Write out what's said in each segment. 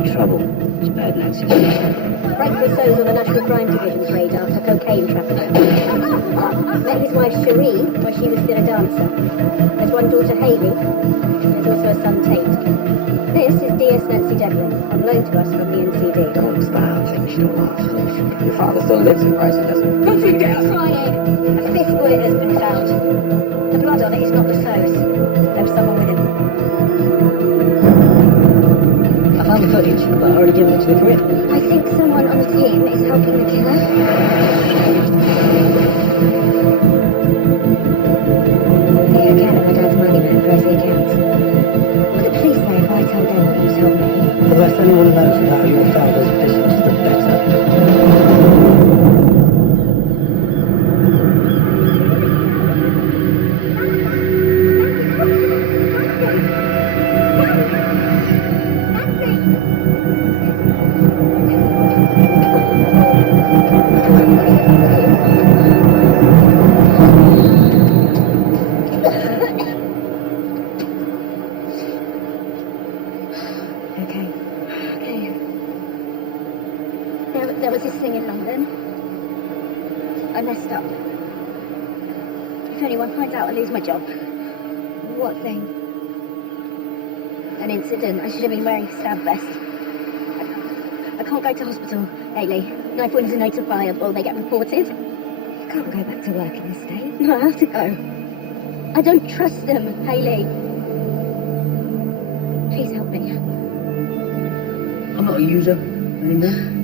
much trouble. It's bad, Nancy. Frank Rousseau's on the National Crime Division's radar for cocaine trafficking. Met his wife Cherie while she was still a dancer. There's one daughter Hayley. There's also a son Tate. This is DS Nancy Devlin, on loan to us from the NCD. Don't start, finish it off. Your father still lives in Bryson, doesn't he? Don't you dare try it! A fifth bullet has been found. The blood on it is not Rousseau's. There was someone with him. I found the footage, but I already given it to the career. I think someone on the team is helping the killer. The account of my dad's money man grows the accounts. What the police say if I tell them what you told me? The less anyone knows about your father's business, the better. There was this thing in London. I messed up. If anyone finds out, I lose my job. What thing? An incident. I should have been wearing a stab vest. I can't go to hospital, Hayley. Knife wounds are notifiable. They get reported. You can't go back to work in this state. No, I have to go. I don't trust them, Hayley. Please help me. I'm not a user anymore.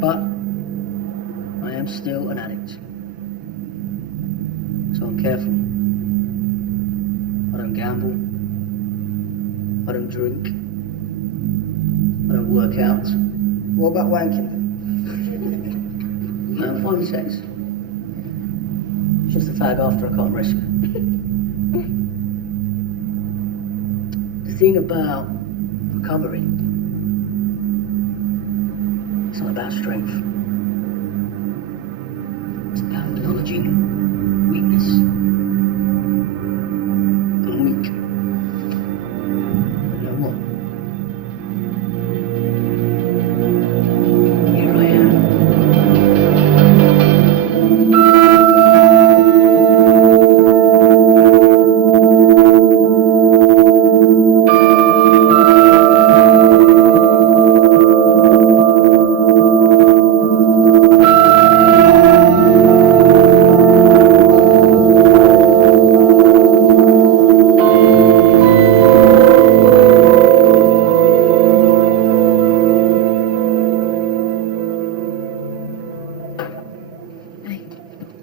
But I am still an addict. So I'm careful. I don't gamble. I don't drink. I don't work out. What about wanking? No, I'm fine with sex. It's just a fag after I can't risk it. The thing about recovery, it's not about strength. It's about acknowledging weakness. I'm weak. You know what? Here I am.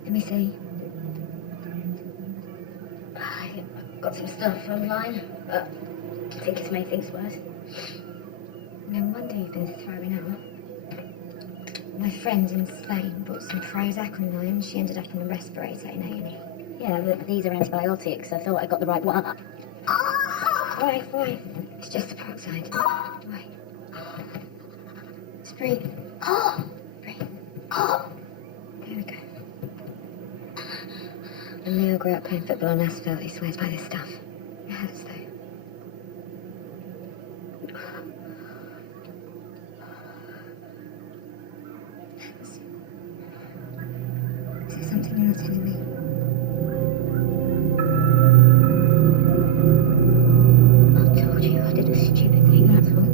Let me see. I got some stuff online, but I think it's made things worse. No wonder you've been throwing up. My friend in Spain bought some Prozac online. She ended up on a respirator in A&E. Yeah, but these are antibiotics. I thought I got the right one. Right. It's just the peroxide. Right. Just breathe. Breathe. There we go. When Leo grew up playing football on asphalt, he swears by this stuff. It hurts though. Is there something you're not telling me? I told you I did a stupid thing, that's all.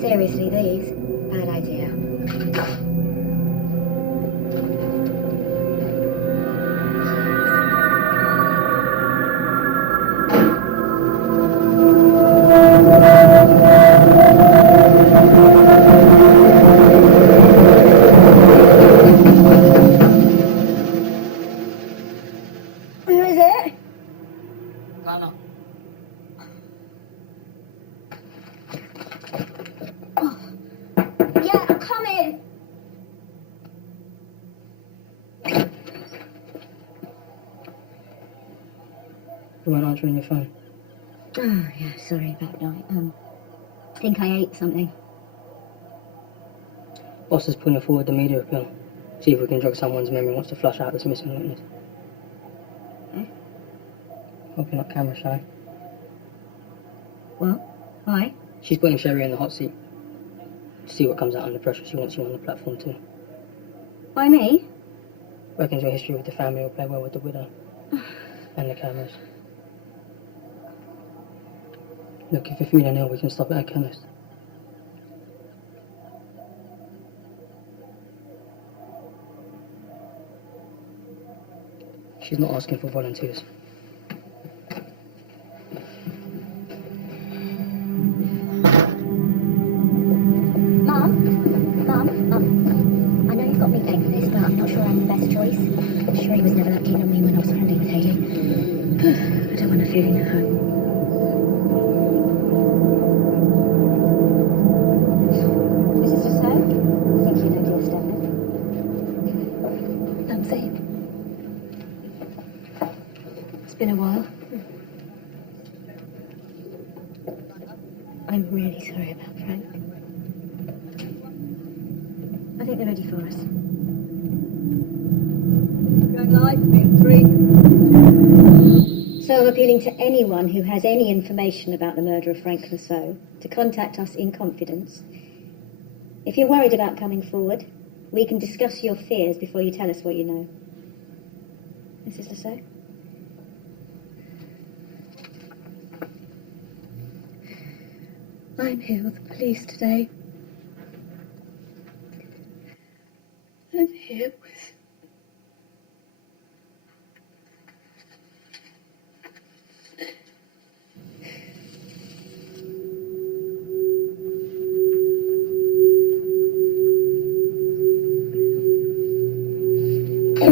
Seriously, these? Bad idea. Who is it? Lana. Yeah, I'm coming. You weren't answering your phone. Oh, yeah, sorry about that. Think I ate something. Boss is putting forward the media appeal. See if we can jog someone's memory wants to flush out this missing witness. Hope you're not camera shy. What? Why? She's putting Sherry in the hot seat. See what comes out under pressure. She wants you on the platform too. Why me? Reckons your history with the family will play well with the widow. And the cameras. Look, if you're feeling ill, we can stop at a chemist. She's not asking for volunteers. Mum, I know you've got me picked for this, but I'm not sure I'm the best choice. Sheree was never that keen on me when I was friendly with Hayley. I don't want her feeling at home. Mrs. Rousseau? I think you know dear Stephen. Nancy. It's been a while. I'm really sorry about Frank. I think they're ready for us. Going live in 3. So I'm appealing to anyone who has any information about the murder of Frank Rousseau to contact us in confidence. If you're worried about coming forward, we can discuss your fears before you tell us what you know. Mrs. Rousseau? I'm here with the police today. I'm here with... I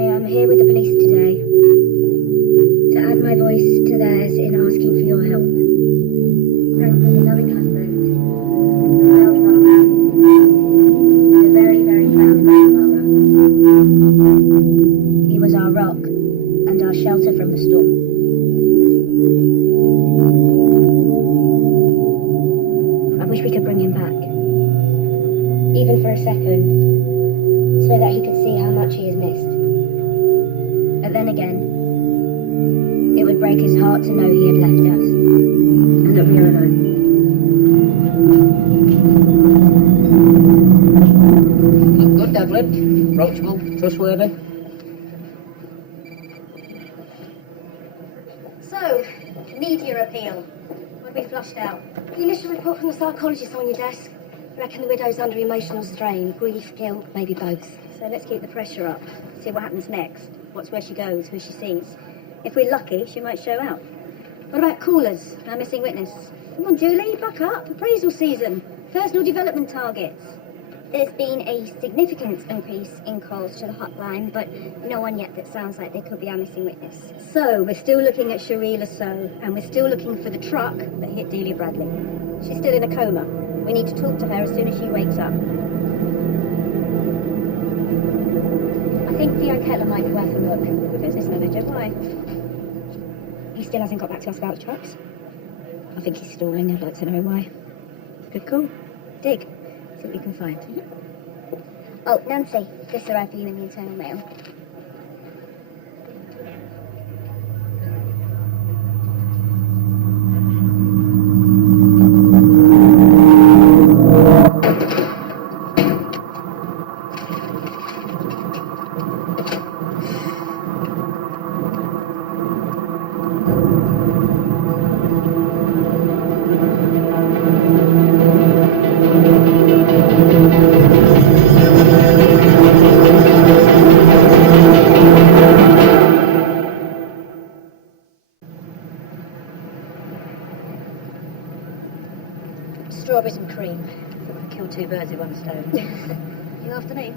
am here with the police today to add my voice to theirs in asking for your help. Frank was a loving husband, a proud father, and a very, very proud grandfather. He was our rock and our shelter from the storm. I wish we could bring him back, even for a second, so that he could see how much he is missed. But then again, it would break his heart to know he had left us, and that we are alone. Look good, Devlin. Approachable, trustworthy. So, media appeal. What have we flushed out? The initial report from the psychologist on your desk. Reckon the widow's under emotional strain, grief, guilt, maybe both. So let's keep the pressure up. See what happens next. What's where she goes, who she sees. If we're lucky, she might show out. What about callers, our missing witness? Come on, Julie, buck up. Appraisal season. Personal development targets. There's been a significant increase in calls to the hotline, but no one yet that sounds like they could be our missing witness. So, we're still looking at Sheree Rousseau, and we're still looking for the truck that hit Delia Bradley. She's still in a coma. We need to talk to her as soon as she wakes up. I think Theo Kettler might be worth a look. The business manager, why? He still hasn't got back to us about the trucks. I think he's stalling. I'd like to know why. Good call. Dig. See what you can find. Oh, Nancy, this arrived for you in the internal mail. Strawberries and cream. Kill two birds with one stone. You after me?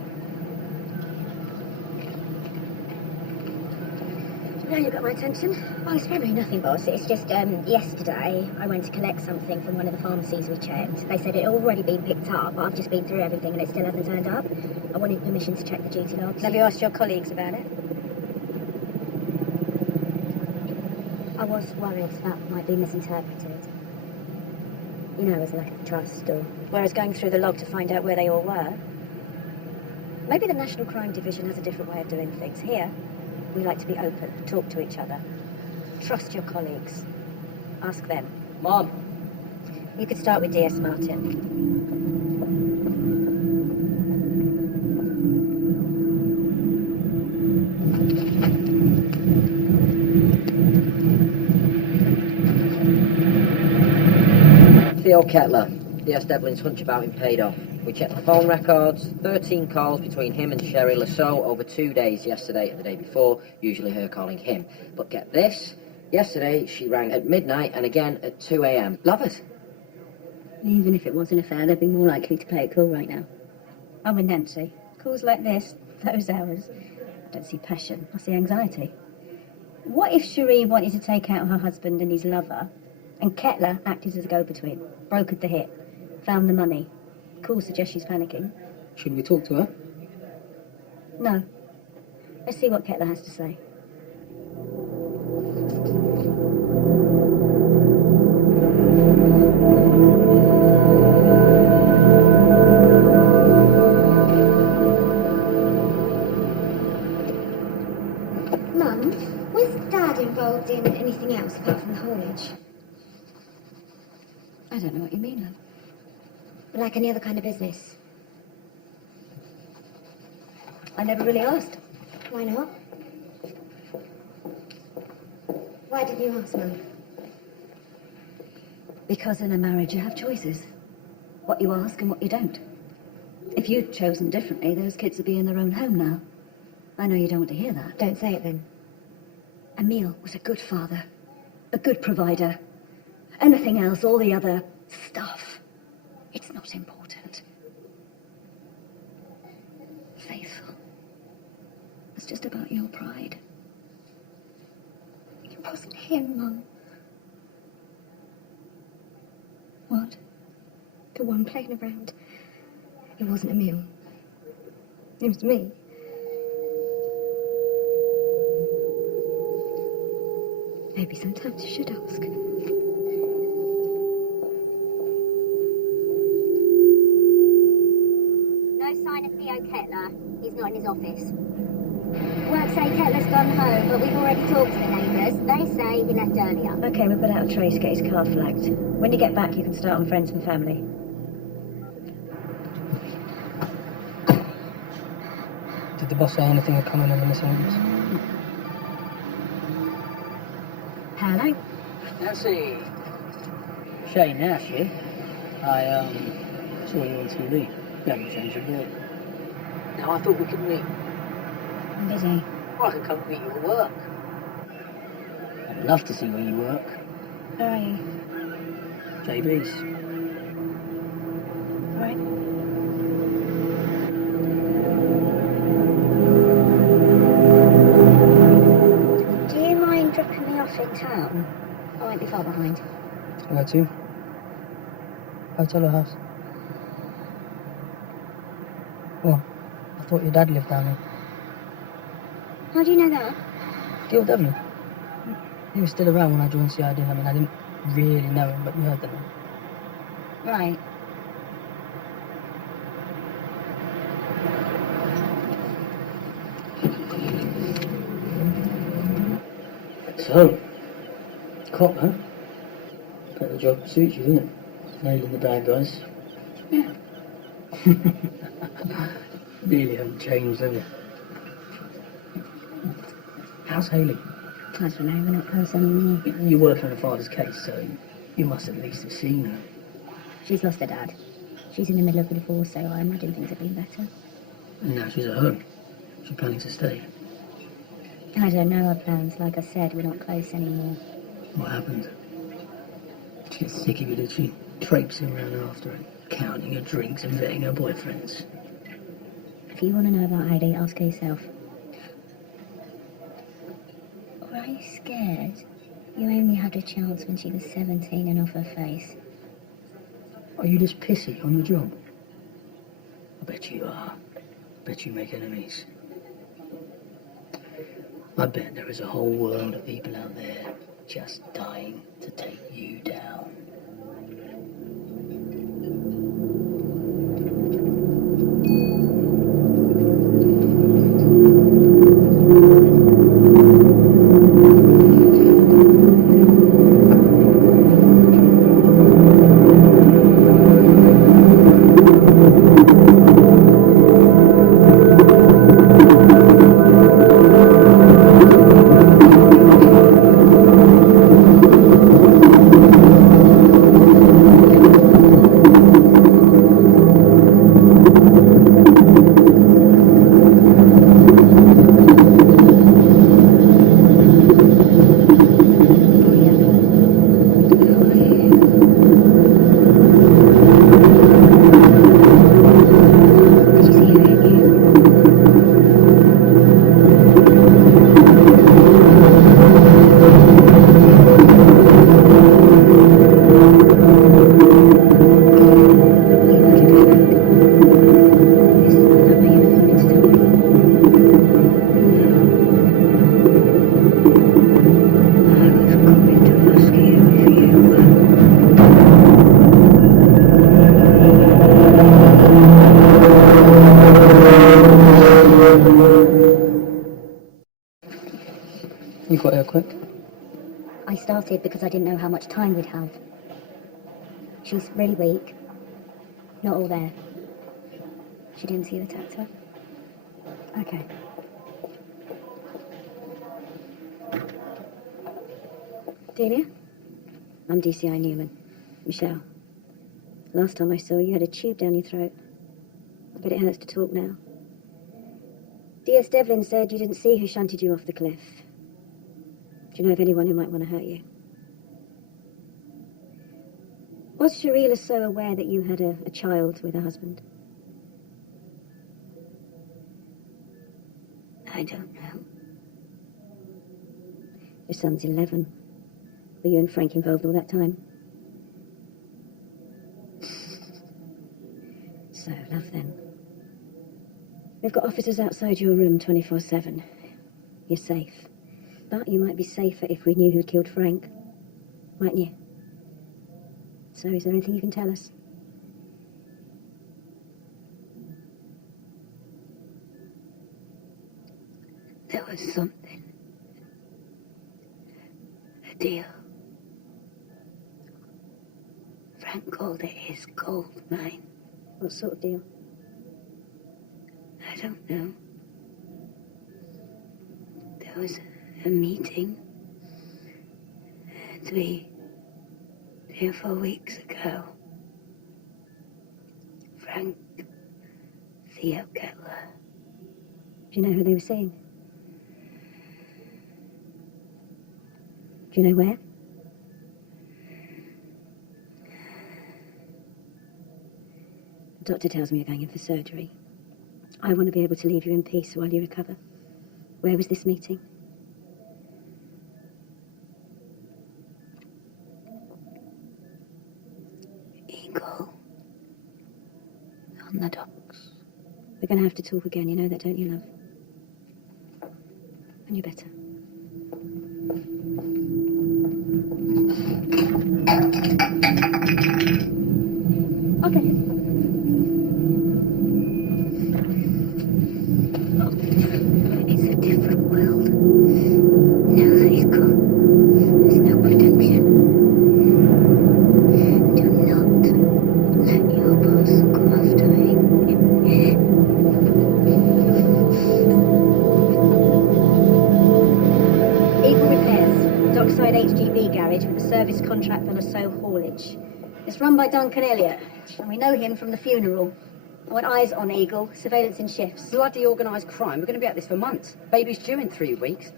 Now you've got my attention. Oh, it's probably nothing, boss. It's just, yesterday I went to collect something from one of the pharmacies we checked. They said it had already been picked up, but I've just been through everything and it still hasn't turned up. I wanted permission to check the duty logs. Have you asked your colleagues about it? I was worried that might be misinterpreted. You know, as a lack of trust, or whereas going through the log to find out where they all were. Maybe the National Crime Division has a different way of doing things. Here, we like to be open, talk to each other. Trust your colleagues. Ask them. Mom. You could start with DS Martin. Theo Kettler, DS Devlin's hunchabout him paid off. We checked the phone records, 13 calls between him and Sherry Lasso over 2 days, yesterday and the day before, usually her calling him. But get this, yesterday she rang at midnight and again at 2 a.m. Lovers. Even if it was an affair, they'd be more likely to play it cool right now. I'm with Nancy. Calls like this, those hours, I don't see passion, I see anxiety. What if Cherie wanted to take out her husband and his lover, and Kettler acted as a go-between, brokered the hit, found the money? Cool suggests she's panicking. Should we talk to her? No. Let's see what Kettler has to say. Mum, was Dad involved in anything else apart from the haulage? I don't know what you mean, love. Like any other kind of business? I never really asked. Why not? Why didn't you ask, Mum? Because in a marriage you have choices. What you ask and what you don't. If you'd chosen differently, those kids would be in their own home now. I know you don't want to hear that. Don't say it then. Emile was a good father, a good provider. Anything else, all the other stuff, it's not important. Faithful. It's just about your pride. It wasn't him, Mum. What? The one playing around. It wasn't Emile. It was me. Maybe sometimes you should ask. No sign of Theo Kettler. He's not in his office. Word say Kettler's gone home, but we've already talked to the neighbours. They say he left earlier. Okay, we'll put out a trace, get his car flagged. When you get back, you can start on friends and family. Did the boss say anything of coming on the missing? Hello? Nancy. Shane Nash, yeah? I saw you on TV. You haven't changed a bit. Now I thought we could meet. I'm busy. Well, I could come meet you at work. I'd love to see where you work. Where are you? JB's. All right. Do you mind dropping me off in town? I won't be far behind. Where to? Hotel or house? What? I thought your dad lived down here. How do you know that? Gil Devlin. He was still around when I joined CID. I mean, I didn't really know him, but you heard the name. Right. So, cop, huh? Bet the job suits you, doesn't it? Nailing the bad guys. Yeah. Really haven't changed, have you? How's Hayley? I don't know, we're not close anymore. You're working on her father's case, so you must at least have seen her. She's lost her dad. She's in the middle of a divorce, so I imagine things have been better. And now she's at home. She's planning to stay. I don't know her plans. Like I said, we're not close anymore. What happened? She gets sick of you, did she? Traipsing around after her, counting her drinks and vetting her boyfriends. If you want to know about Heidi, ask her yourself. Or are you scared? You only had a chance when she was 17 and off her face. Are you just pissy on the job? I bet you are. I bet you make enemies. I bet there is a whole world of people out there just dying to take you down. started because I didn't know how much time we'd have. She's really weak. Not all there. She didn't see the attack, her. Okay. Delia? I'm DCI Newman. Michelle. Last time I saw you, you had a tube down your throat. I bet it hurts to talk now. DS Devlin said you didn't see who shunted you off the cliff. Do you know of anyone who might want to hurt you? Was Sharila so aware that you had a child with a husband? I don't know. Your son's 11. Were you and Frank involved all that time? So, love then. We've got officers outside your room 24/7. You're safe. But you might be safer if we knew who'd killed Frank. Mightn't you? So, is there anything you can tell us? There was something. A deal. Frank called it his gold mine. What sort of deal? I don't know. There was a meeting 3 or 4 weeks ago. Frank, Theo Kettler. Do you know who they were seeing? Do you know where? The doctor tells me you're going in for surgery. I want to be able to leave you in peace while you recover. Where was this meeting? Eagle. On the docks. We're going to have to talk again, you know that, don't you, love? And you better. Okay. It's a different world. Now that he's gone, there's no protection. Do not let your boss come after me. Eagle Repairs, Dockside HGV garage with a service contract for Lasso haulage. It's run by Duncan Elliott, and we know him from the funeral. I want eyes on Eagle, surveillance in shifts. Bloody organised crime. We're going to be at this for months. Baby's due in 3 weeks.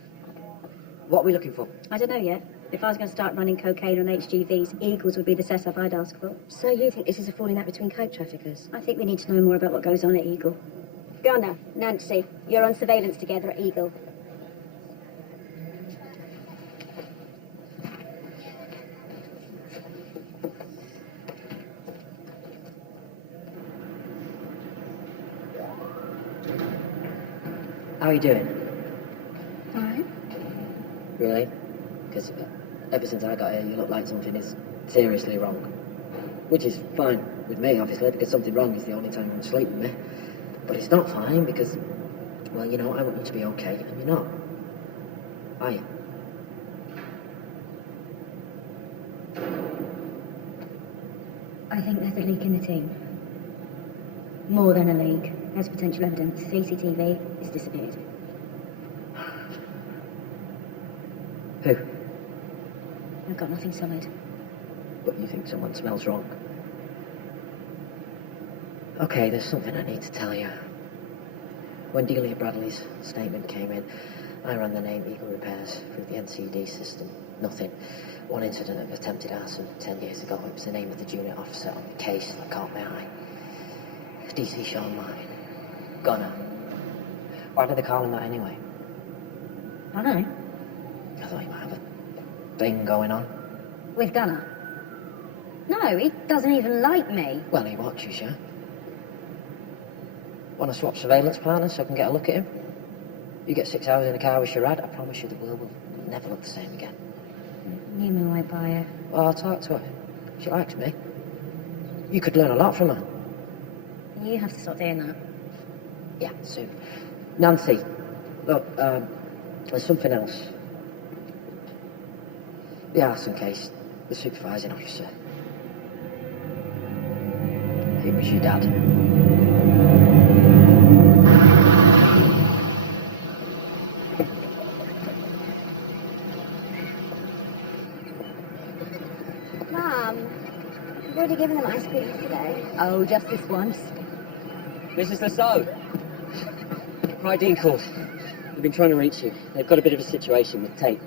What are we looking for? I don't know yet. If I was going to start running cocaine on HGVs, Eagles would be the setup I'd ask for. So you think this is a falling out between coke traffickers? I think we need to know more about what goes on at Eagle. Go on now. Nancy, you're on surveillance together at Eagle. How are you doing? All right. Really? Because ever since I got here, you look like something is seriously wrong. Which is fine with me, obviously, because something wrong is the only time you can sleep with me. But it's not fine because, well, you know, I want you to be okay, and you're not. Are you? I think there's a leak in the team. More than a leak. There's potential evidence. CCTV is disappeared. Who? I've got nothing solid. But you think someone smells wrong? Okay, there's something I need to tell you. When Delia Bradley's statement came in, I ran the name Eagle Repairs through the NCD system. Nothing. One incident of attempted arson 10 years ago. It was the name of the junior officer on the case that caught my eye. DC Sean Martin. Gunner. Why did they call him that anyway? I don't know. I thought he might have a thing going on. With Gunner? No, he doesn't even like me. Well, he watches you. Want to swap surveillance partners so I can get a look at him? You get 6 hours in the car with Sharad, I promise you the world will never look the same again. Newman won't buy her. Well, I'll talk to her. She likes me. You could learn a lot from her. You have to stop doing that. Yeah, soon. Nancy, look, there's something else. The arson case, the supervising officer. It was your dad. Mum, I've already given them ice cream today. Oh, just this once. Mrs. Lasso! Right, Dean called. They've been trying to reach you. They've got a bit of a situation with Tate.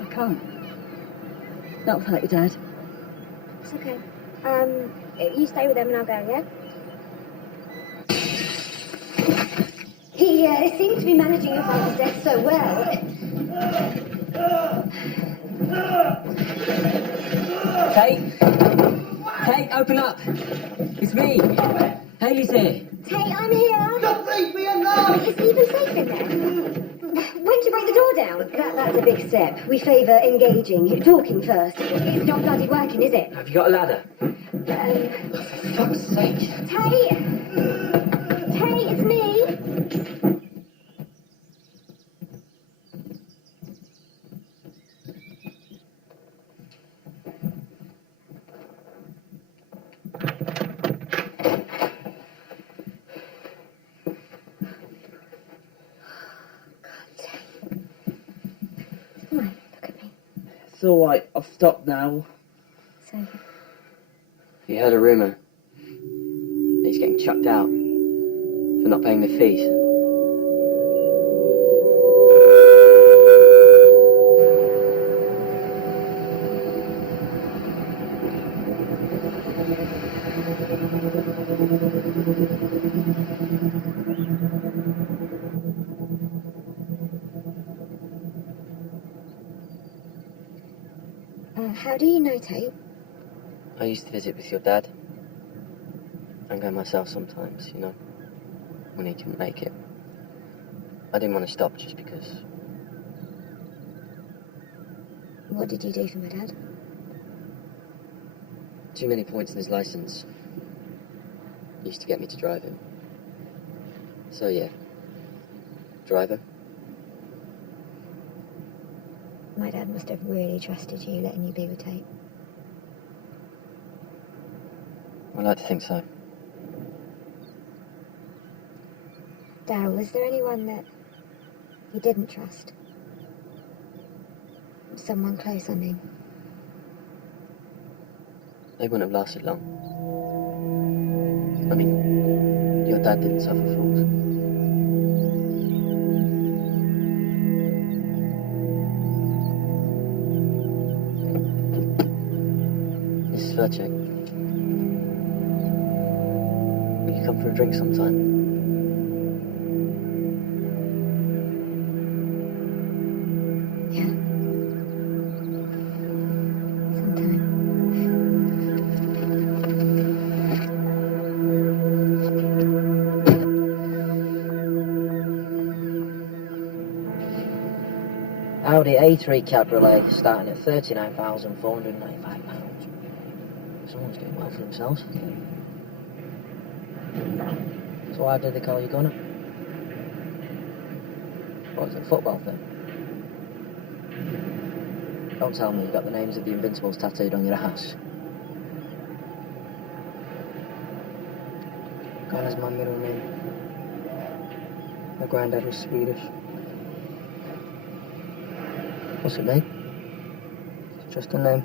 I can't. Not without your dad. It's okay. You stay with them and I'll go, yeah? He seemed to be managing your father's death so well. Tate! Tate, open up! It's me! Hayley's here! Tate, I'm here. Just leave me alone! Is Stephen safe in there? When'd you break the door down? That's a big step. We favour engaging, talking first. It's not bloody working, is it? Have you got a ladder? For fuck's sake! Tate! Tate, it's me! Right, look at me. It's alright, I've stopped now. So, You heard a rumour. He's getting chucked out for not paying the fees. how do you know, Tate? I used to visit with your dad. And go myself sometimes, you know, when he couldn't make it. I didn't want to stop just because. What did you do for my dad? Too many points in his license. Used to get me to drive him. So yeah, driver. My dad must have really trusted you, letting you be with Tate. I like to think so. Daryl, was there anyone that you didn't trust? Someone close, I mean. They wouldn't have lasted long. I mean, your dad didn't suffer fools. Mrs. Verchek, will you come for a drink sometime? Yeah. Sometime. Audi A3 Cabriolet starting at £39,495. Someone's doing well for themselves. So why did they call you Gunner? What, is it a football thing? Don't tell me you got the names of the Invincibles tattooed on your ass. Gunner's my middle name. My granddad was Swedish. What's it mean? It's just a name.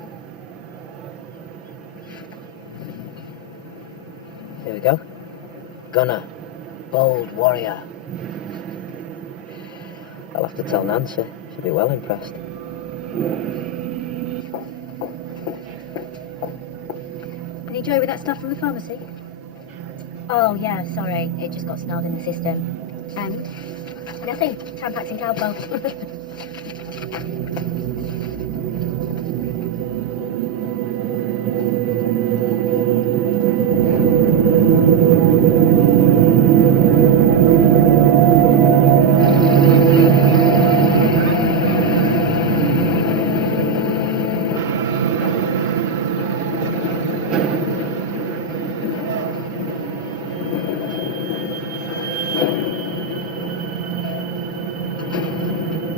Here we go. Gunner. Bold warrior. I'll have to tell Nancy. She'll be well impressed. Any joy with that stuff from the pharmacy? Oh, yeah, sorry. It just got snarled in the system. And? Nothing. Tampax and Calpol.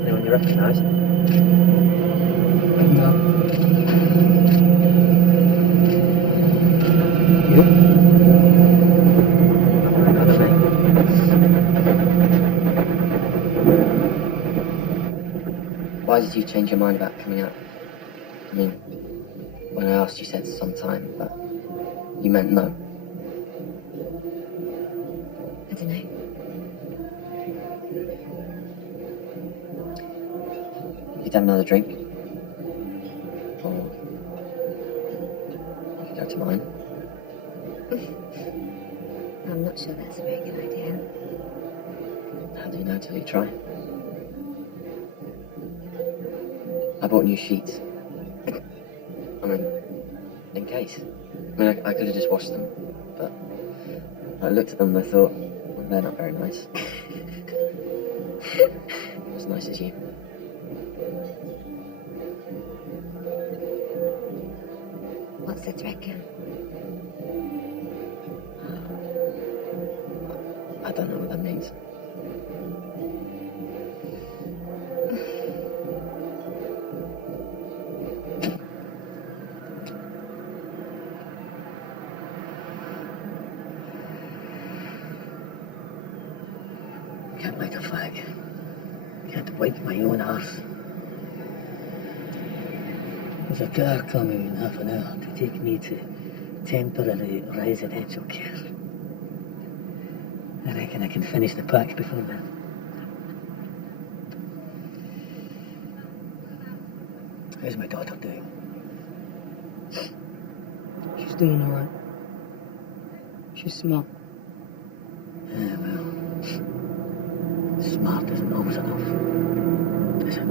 Anyone you recognise? Why did you change your mind about coming out? I mean, when I asked, you said sometime, but you meant no. I don't know. You'd have another drink? Or you could go to mine? I'm not sure that's a very good idea. How do you know till you try? I bought new sheets. I mean, in case. I mean, I could have just washed them, but I looked at them and I thought, well, they're not very nice. As nice as you. What's the trick? I don't know what that means. Can't make a fag. Can't wipe my own arse. There's a car coming in half an hour to take me to temporary residential care. I reckon I can finish the pack before then. How's my daughter doing? She's doing all right. She's smart. Yeah, well, smart isn't always enough, is it?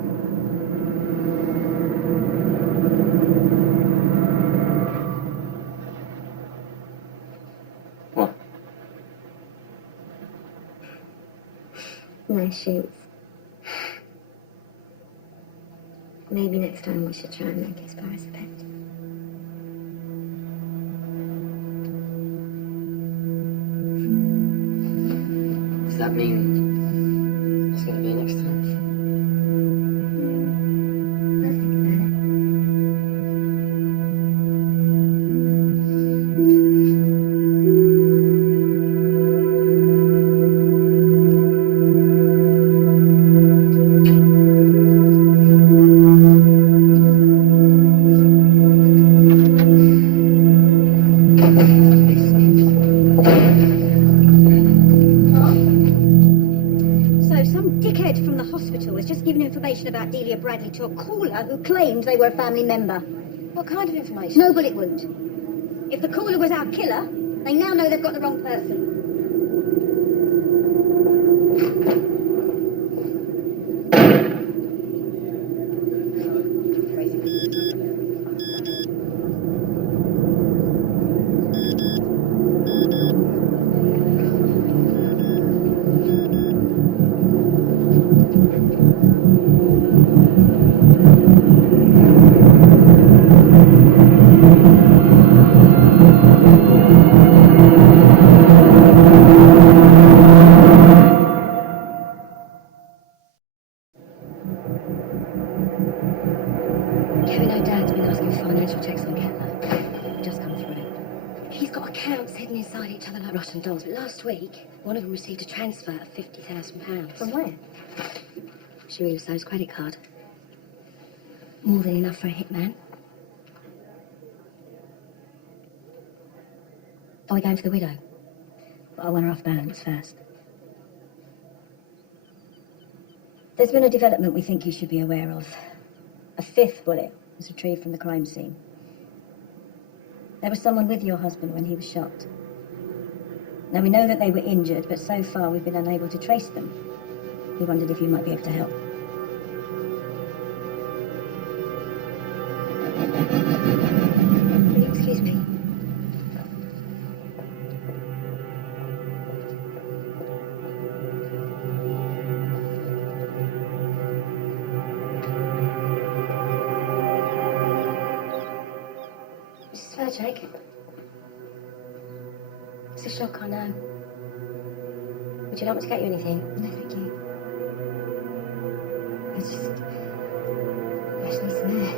What? Nice shoes. Maybe next time we should try and make it as far as a pet. Does that mean it's going to be next time? I'll think about it. So some dickhead from the hospital has just given information about Delia Bradley to a caller who claimed they were a family member. What kind of information? No bullet wound. If the caller was our killer, they now know they've got the wrong person. You know Dad's been asking for financial checks on Kettler. Just come through. He's got accounts hidden inside each other like rotten dolls. But last week, one of them received a transfer of £50,000. From where? She used his credit card. More than enough for a hitman. Are we going for the widow? But I want her off balance first. There's been a development we think you should be aware of. A fifth bullet was retrieved from the crime scene. There was someone with your husband when he was shot. Now, we know that they were injured, but so far we've been unable to trace them. We wondered if you might be able to help. Will you excuse me? Mrs. Faircheck? It's a shock, I know. Would you like me to get you anything? No, thank you. It's just... Actually, some air.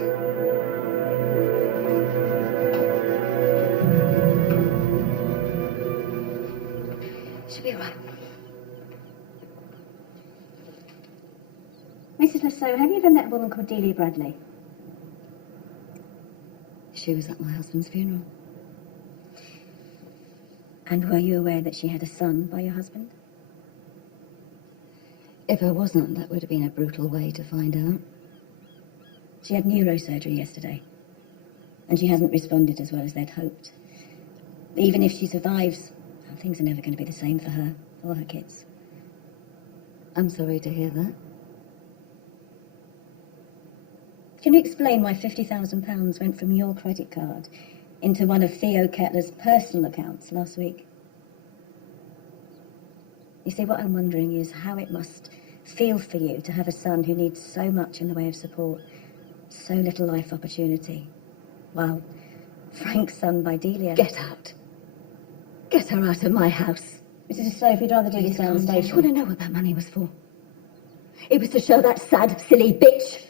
Should be alright. Mrs. Lasso, have you ever met a woman called Delia Bradley? She was at my husband's funeral. And were you aware that she had a son by your husband? If I wasn't, that would have been a brutal way to find out. She had neurosurgery yesterday, and she hasn't responded as well as they'd hoped. Even if she survives, things are never going to be the same for her or her kids. I'm sorry to hear that. Can you explain why £50,000 went from your credit card into one of Theo Kettler's personal accounts last week? You see, what I'm wondering is how it must feel for you to have a son who needs so much in the way of support, so little life opportunity, while Frank's son by Delia... Get out. Get her out of my house. Mrs. Lasso, if you'd rather do this down the You station... want to know what that money was for? It was to show that sad, silly bitch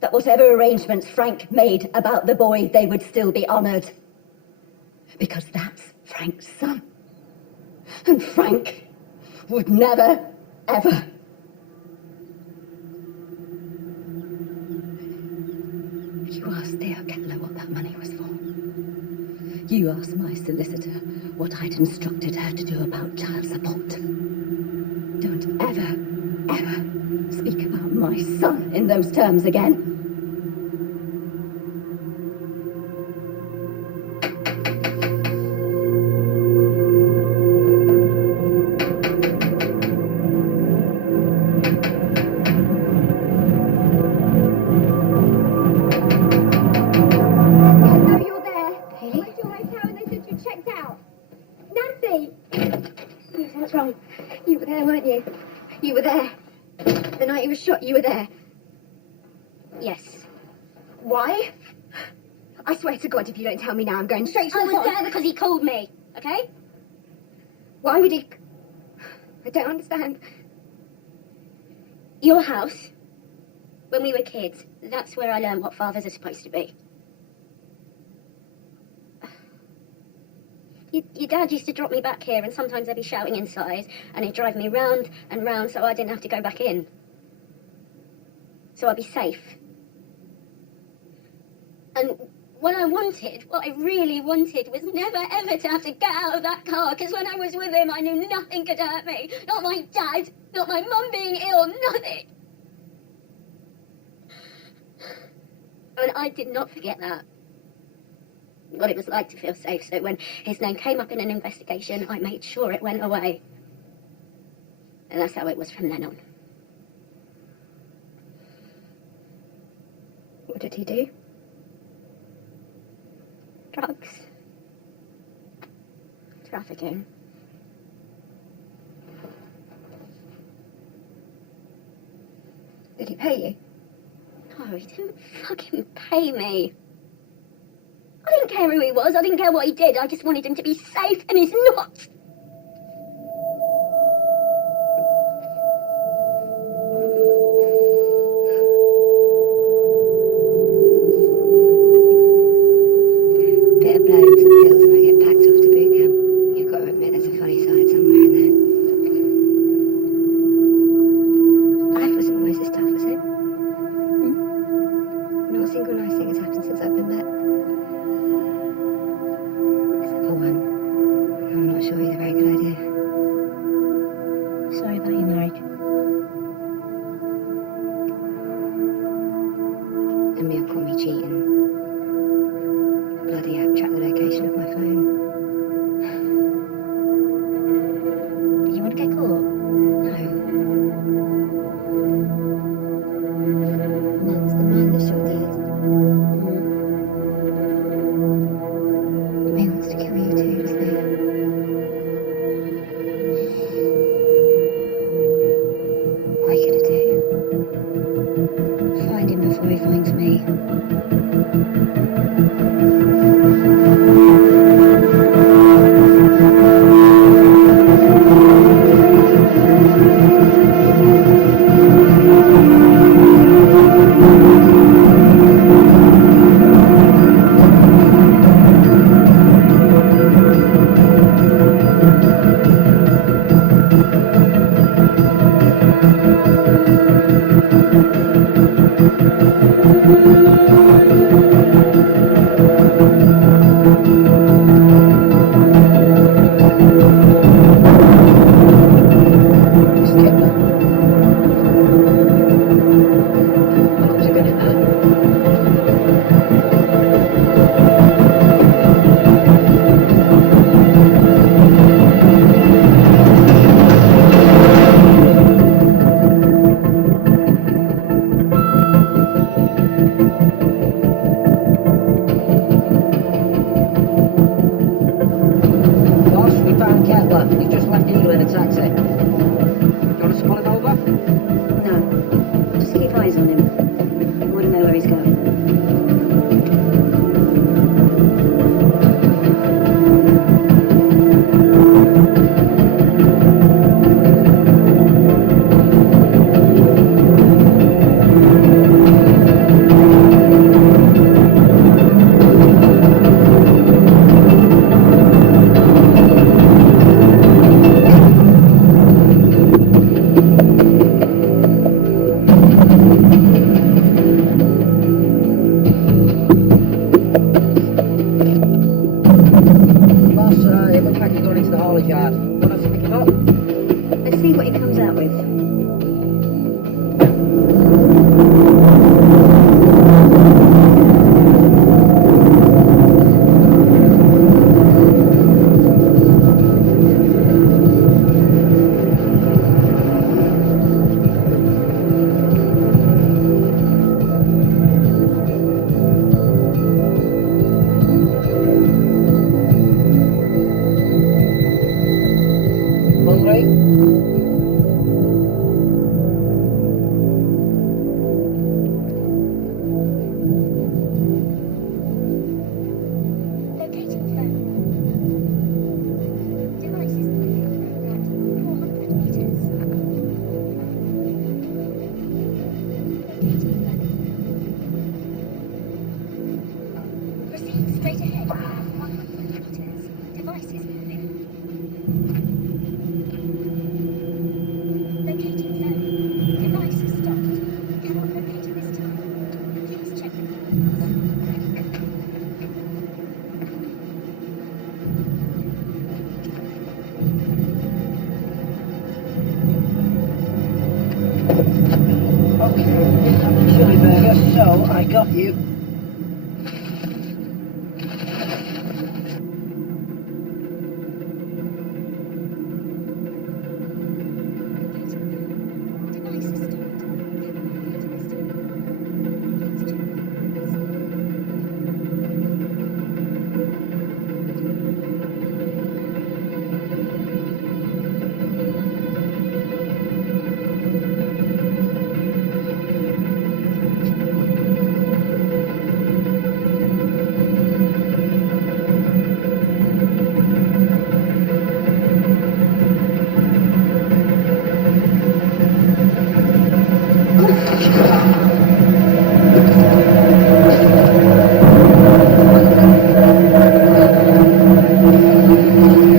that whatever arrangements Frank made about the boy, they would still be honoured. Because that's Frank's son. And Frank would never, ever... You asked Theo Kettler what that money was for. You asked my solicitor what I'd instructed her to do about child support. Don't ever, ever speak about my son in those terms again. You were there. The night he was shot, you were there. Yes. Why? I swear to God, if you don't tell me now, I'm going straight to the I was there because he called me, okay? Why would he... I don't understand. Your house, when we were kids, that's where I learned what fathers are supposed to be. Your dad used to drop me back here, and sometimes they'd be shouting inside, and he'd drive me round and round so I didn't have to go back in. So I'd be safe. And what I really wanted, was never ever to have to get out of that car, because when I was with him, I knew nothing could hurt me. Not my dad, not my mum being ill, nothing. And I did not forget that. What it was like to feel safe, so when his name came up in an investigation, I made sure it went away. And that's how it was from then on. What did he do? Drugs. Trafficking. Did he pay you? No, he didn't fucking pay me. I didn't care who he was, I didn't care what he did, I just wanted him to be safe, and he's not. Bit of blow and some pills and I get packed off to boot camp. You've got to admit there's a funny side somewhere in there. Life wasn't always this tough, was it? Not a single nice thing has happened since I've been back. Except for one. I'm not sure he's a very good idea. Sorry about your marriage. And Mia caught me cheating. Bloody app tracked the location of my phone. Did you want to get caught? No. That's the man that shot Dad. He wants to kill you too, doesn't he? What are you gonna do? Find him before he finds me. Dad. Want us to pick him up? Let's see what he comes out with. Hungry? Locating phone. Devices moving at 400 meters. Locating phone. Proceed straight ahead. 100 meters. Devices moving. Locating phone. Device is stopped. Cannot locate at this time. Please check the coordinates. Okay, chili burger, so I got you. Device is stopped. Cannot locate at this time.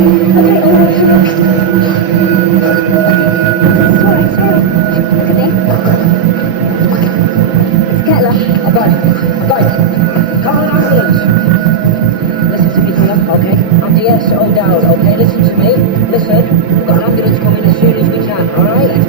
Please check the coordinates. Okay, I'm the SO down, okay? Listen to me. Listen, we've got an ambulance coming as soon as we can, alright?